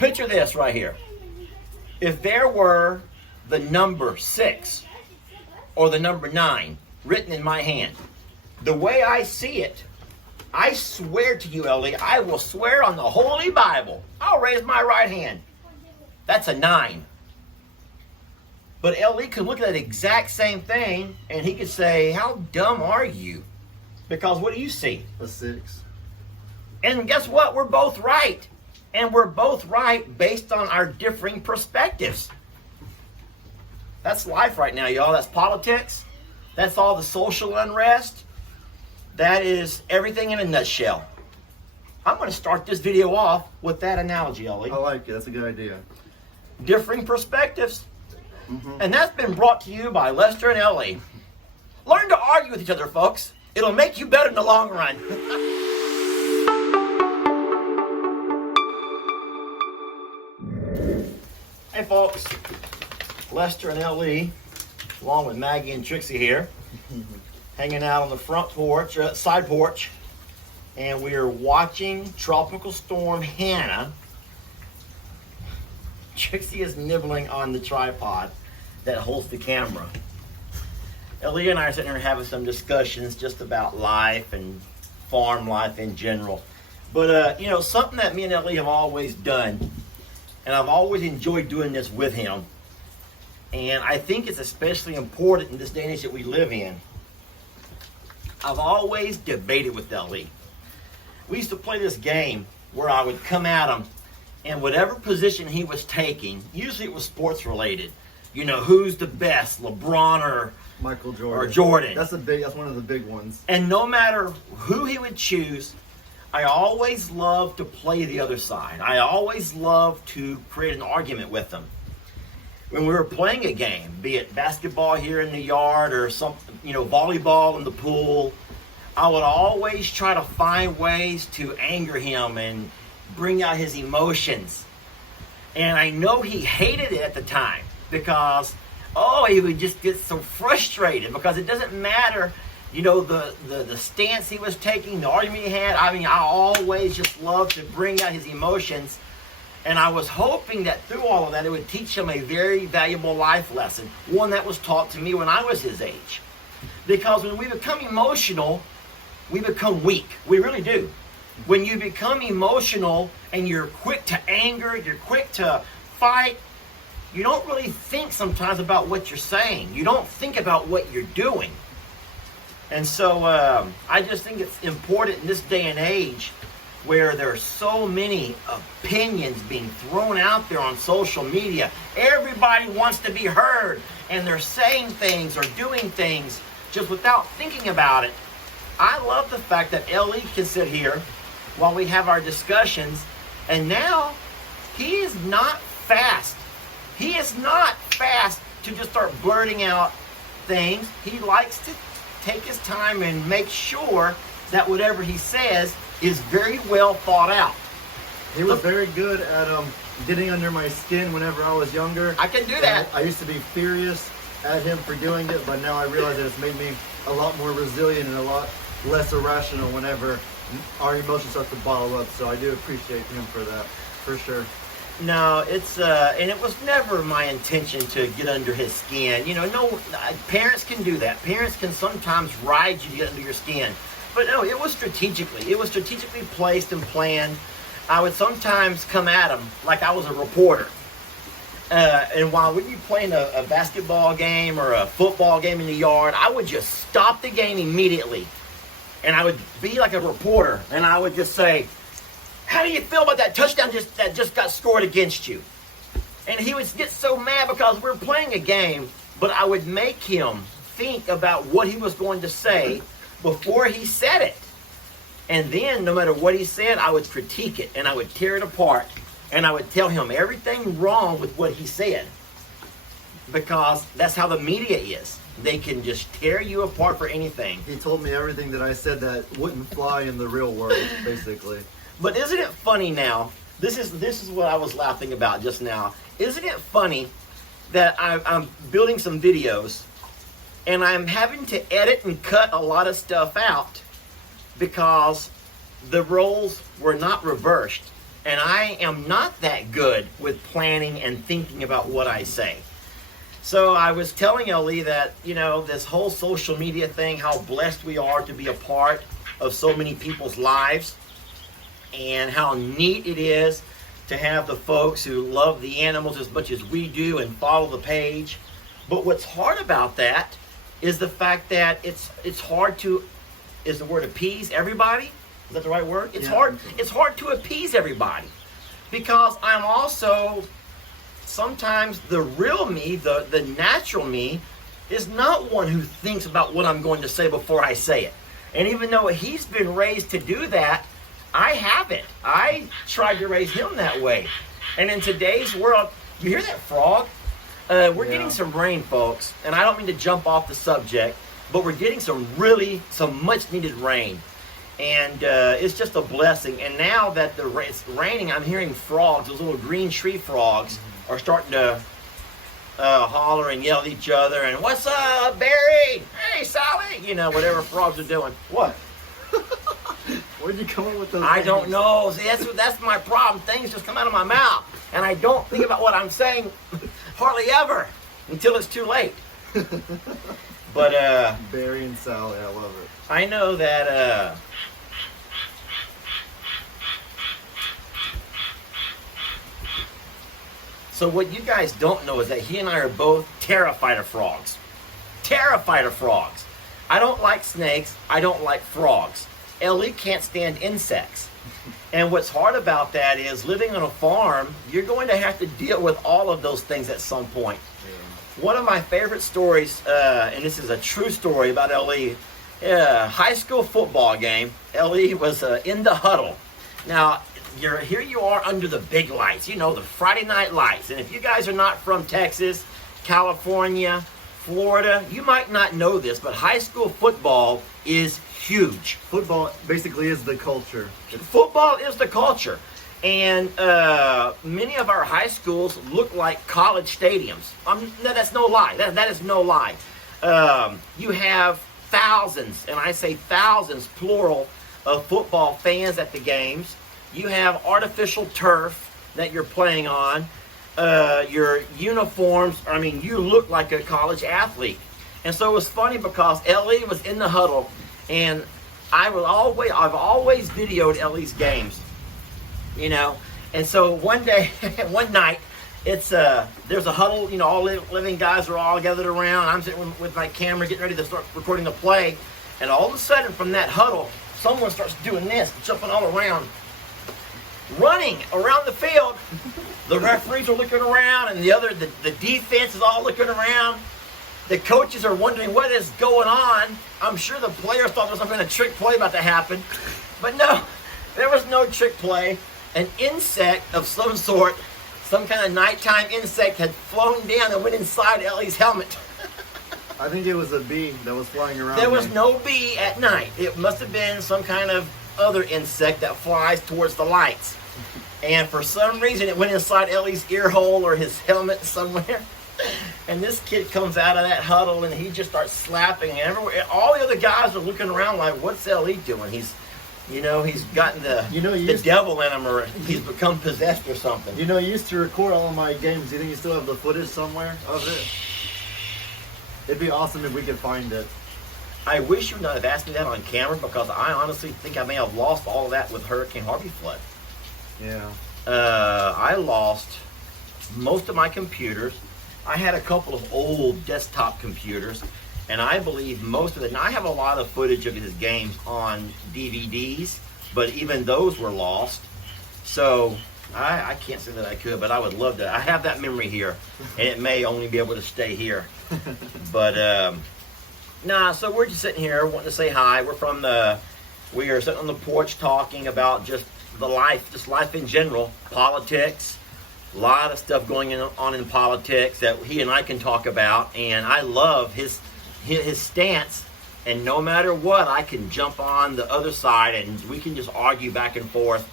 Picture this right here. If there were the number 6 or the number 9 written in my hand, the way I see it, I swear to you, Ellie, I will swear on the Holy Bible. I'll raise my right hand. That's a 9. But Ellie could look at that exact same thing and he could say, how dumb are you? Because what do you see? A 6. And guess what? We're both right. And we're both right based on our differing perspectives. That's life right now, y'all. That's politics. That's all the social unrest. That is everything in a nutshell. I'm going to start this video off with that analogy, Ellie. I like it. That's a good idea. Differing perspectives. And that's been brought to you by Lester and Ellie. Learn to argue with each other, folks. It'll make you better in the long run. Hey folks, Lester and Ellie, along with Maggie and Trixie here, hanging out on the front porch, side porch, and we are watching Tropical Storm Hannah. Trixie is nibbling on the tripod that holds the camera. Ellie and I are sitting here having some discussions just about life and farm life in general. But, something that me and Ellie have always done, and I've always enjoyed doing this with him, and I think it's especially important in this day and age that we live in. I've always debated with Ellie. We used to play this game where I would come at him, and whatever position he was taking, usually it was sports related. You know, who's the best, LeBron or Michael Jordan. Or Jordan. That's one of the big ones. And no matter who he would choose, I always loved to play the other side. I always loved to create an argument with them. When we were playing a game, be it basketball here in the yard or something, volleyball in the pool, I would always try to find ways to anger him and bring out his emotions. And I know he hated it at the time because, he would just get so frustrated because it doesn't matter, the stance he was taking, the argument he had. I mean, I always just loved to bring out his emotions. And I was hoping that through all of that, it would teach him a very valuable life lesson, one that was taught to me when I was his age. Because when we become emotional, we become weak. We really do. When you become emotional and you're quick to anger, you're quick to fight, you don't really think sometimes about what you're saying. You don't think about what you're doing. And so I just think it's important in this day and age where there are so many opinions being thrown out there on social media. Everybody wants to be heard, and they're saying things or doing things just without thinking about it. I love the fact that Ellie can sit here while we have our discussions, and now he is not fast. He is not fast to just start blurting out things. He likes to take his time and make sure that whatever he says is very well thought out. He was very good at getting under my skin whenever I was younger. I can do that. I used to be furious at him for doing it, but now I realize that it's made me a lot more resilient and a lot less irrational whenever our emotions start to bottle up. So I do appreciate him for that, for sure. No, it's and it was never my intention to get under his skin. Parents can do that. Parents can sometimes ride you to get under your skin. But no, it was strategically. It was strategically placed and planned. I would sometimes come at him like I was a reporter. And while we'd be playing a basketball game or a football game in the yard, I would just stop the game immediately. And I would be like a reporter. And I would just say, how do you feel about that touchdown that just got scored against you? And he would get so mad because we're playing a game, but I would make him think about what he was going to say before he said it. And then, no matter what he said, I would critique it, and I would tear it apart, and I would tell him everything wrong with what he said. Because that's how the media is. They can just tear you apart for anything. He told me everything that I said that wouldn't fly in the real world, basically. But isn't it funny now? This is what I was laughing about just now. Isn't it funny that I'm building some videos and I'm having to edit and cut a lot of stuff out because the roles were not reversed. And I am not that good with planning and thinking about what I say. So I was telling Ellie that, this whole social media thing, how blessed we are to be a part of so many people's lives, and how neat it is to have the folks who love the animals as much as we do and follow the page. But what's hard about that is the fact that it's hard to, is the word appease everybody? Is that the right word? It's hard to appease everybody, because I'm also sometimes the real me, the natural me, is not one who thinks about what I'm going to say before I say it. And even though he's been raised to do that, I haven't. I tried to raise him that way. And in today's world, you hear that frog? We're getting some rain, folks, and I don't mean to jump off the subject, but we're getting some much needed rain. And it's just a blessing. And now that it's raining, I'm hearing frogs, those little green tree frogs, are starting to holler and yell at each other. And what's up, Barry? Hey, Sally? Whatever frogs are doing. What? Where'd you come up with those? I don't know. See, that's my problem. Things just come out of my mouth, and I don't think about what I'm saying hardly ever until it's too late. But Barry and Sally, I love it. I know that so what you guys don't know is that he and I are both terrified of frogs. Terrified of frogs. I don't like snakes. I don't like frogs. Ellie can't stand insects. And what's hard about that is living on a farm, you're going to have to deal with all of those things at some point. Yeah. One of my favorite stories, and this is a true story about Ellie, high school football game. Ellie was in the huddle. Now, here you are under the big lights, the Friday night lights. And if you guys are not from Texas, California, Florida, you might not know this, but high school football is huge. Football basically is the culture. Football is the culture. And many of our high schools look like college stadiums. That's no lie. That is no lie. You have thousands, and I say thousands, plural, of football fans at the games. You have artificial turf that you're playing on. Your uniforms, you look like a college athlete. And so it was funny because Ellie was in the huddle, and I've always videoed Ellie's games, And so one night, there's a huddle, all living guys are all gathered around. I'm sitting with my camera getting ready to start recording the play, and all of a sudden from that huddle, someone starts doing this, jumping all around, running around the field. The referees are looking around, and the defense is all looking around. The coaches are wondering what is going on. I'm sure the players thought there was some kind of trick play about to happen. But no, there was no trick play. An insect of some sort, some kind of nighttime insect, had flown down and went inside Ellie's helmet. I think it was a bee that was flying around. There was no bee at night. It must have been some kind of other insect that flies towards the lights. And for some reason, it went inside Ellie's ear hole or his helmet somewhere. And this kid comes out of that huddle, and he just starts slapping everywhere. All the other guys are looking around like, what's Ellie doing? He's gotten the devil in him, or he's become possessed or something. You used to record all of my games. Do you think you still have the footage somewhere of it? It'd be awesome if we could find it. I wish you would not have asked me that on camera, because I honestly think I may have lost all of that with Hurricane Harvey flood. Yeah. I lost most of my computers. I had a couple of old desktop computers, and I believe most of it. Now, I have a lot of footage of his games on DVDs, but even those were lost. So I can't say that I could, but I would love to. I have that memory here, and it may only be able to stay here. But so we're just sitting here wanting to say hi. We are sitting on the porch talking about just life in general, politics. A lot of stuff going on in politics that he and I can talk about, and I love his stance. And no matter what, I can jump on the other side, and we can just argue back and forth.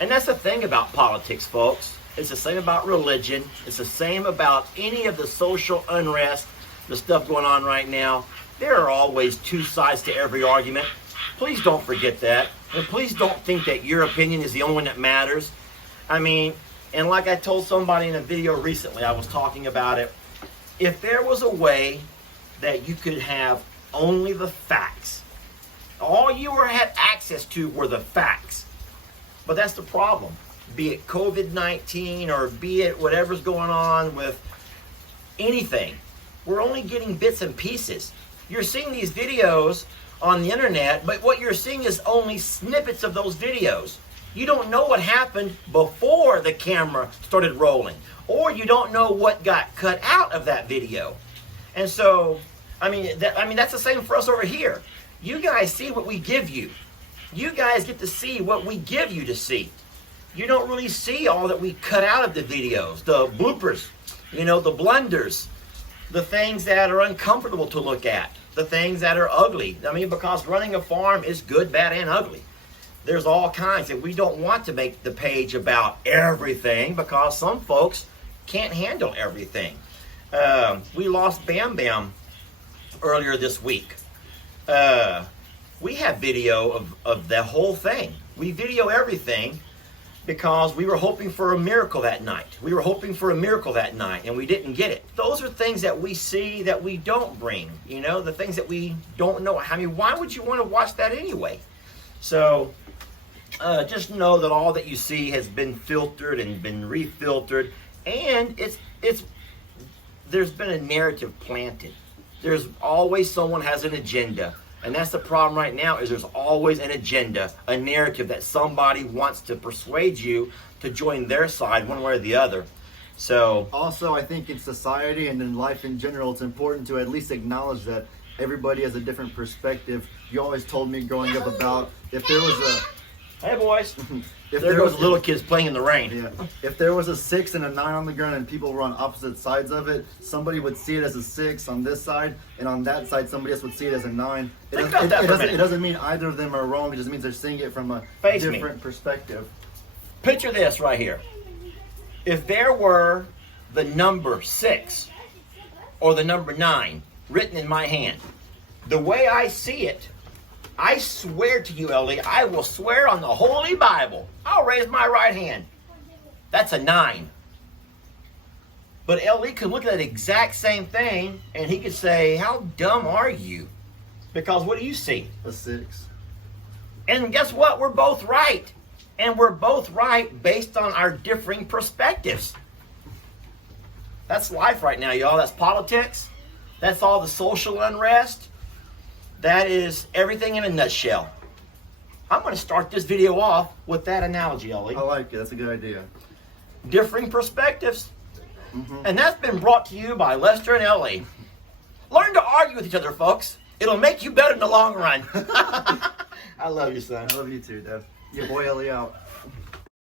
And that's the thing about politics, folks. It's the same about religion. It's the same about any of the social unrest, the stuff going on right now. There are always two sides to every argument. Please don't forget that. And please don't think that your opinion is the only one that matters. I mean, and like I told somebody in a video recently, I was talking about it. If there was a way that you could have only the facts, all you had access to were the facts. But that's the problem. Be it COVID-19 or be it whatever's going on with anything, we're only getting bits and pieces. You're seeing these videos on the internet, but what you're seeing is only snippets of those videos. You don't know what happened before the camera started rolling, or you don't know what got cut out of that video. And so, I mean, that's the same for us over here. You guys see what we give you. You guys get to see what we give you to see. You don't really see all that we cut out of the videos, the bloopers, the blunders, the things that are uncomfortable to look at, the things that are ugly. I mean, because running a farm is good, bad, and ugly. There's all kinds, and we don't want to make the page about everything because some folks can't handle everything. We lost Bam Bam earlier this week. We have video of the whole thing. We video everything because we were hoping for a miracle that night. We were hoping for a miracle that night, and we didn't get it. Those are things that we see that we don't bring, the things that we don't know. I mean, why would you want to watch that anyway? So just know that all that you see has been filtered and been refiltered, and there's been a narrative planted. There's always someone has an agenda. And that's the problem right now, is there's always an agenda, a narrative that somebody wants to persuade you to join their side one way or the other. So also, I think in society and in life in general, it's important to at least acknowledge that everybody has a different perspective. You always told me growing up about if there was a... Hey, boys. If there goes little kids playing in the rain. Yeah. If there was a 6 and a 9 on the ground and people were on opposite sides of it, somebody would see it as a 6 on this side, and on that side, somebody else would see it as a 9. Think about that for a minute. It doesn't mean either of them are wrong. It just means they're seeing it from a different perspective. Picture this right here. If there were the number 6 or the number 9 written in my hand, the way I see it, I swear to you, Ellie, I will swear on the Holy Bible. I'll raise my right hand. That's a 9. But Ellie could look at that exact same thing and he could say, how dumb are you? Because what do you see? A 6. And guess what? We're both right. And we're both right based on our differing perspectives. That's life right now, y'all. That's politics. That's all the social unrest. That is everything in a nutshell. I'm going to start this video off with that analogy, Ellie. I like it. That's a good idea. Differing perspectives. And that's been brought to you by Lester and Ellie. Learn to argue with each other, folks. It'll make you better in the long run. I love you, son. I love you too, Dad. Your boy Ellie out.